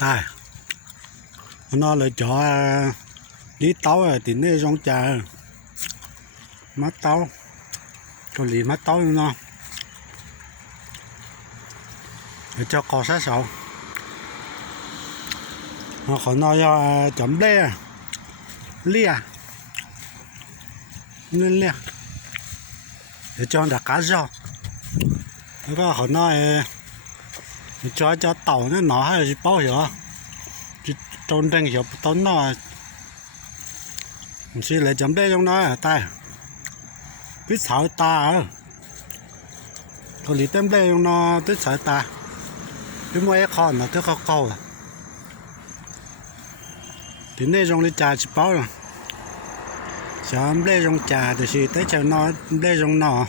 ta nó là cho đi tàu rồi thì nó rong trà má tàu còn lì má tàu nó. Để cho cò sát sầu nó còn nó cho chấm đê lia nên lia để cho đặt cá rau. Nó có nó nói à, cho cho tàu nó nó hay là bao hiểu chứ trong đang hiểu tàu nó mình lấy chấm đây trong đó à tay biết sợ ta à còn lý tem đây trong nó biết sợ ta cái mua con nó tức có câu à thì đây trong lý trà chỉ bao rồi chấm đây trong trà thì chỉ tới chờ nó đây trong nó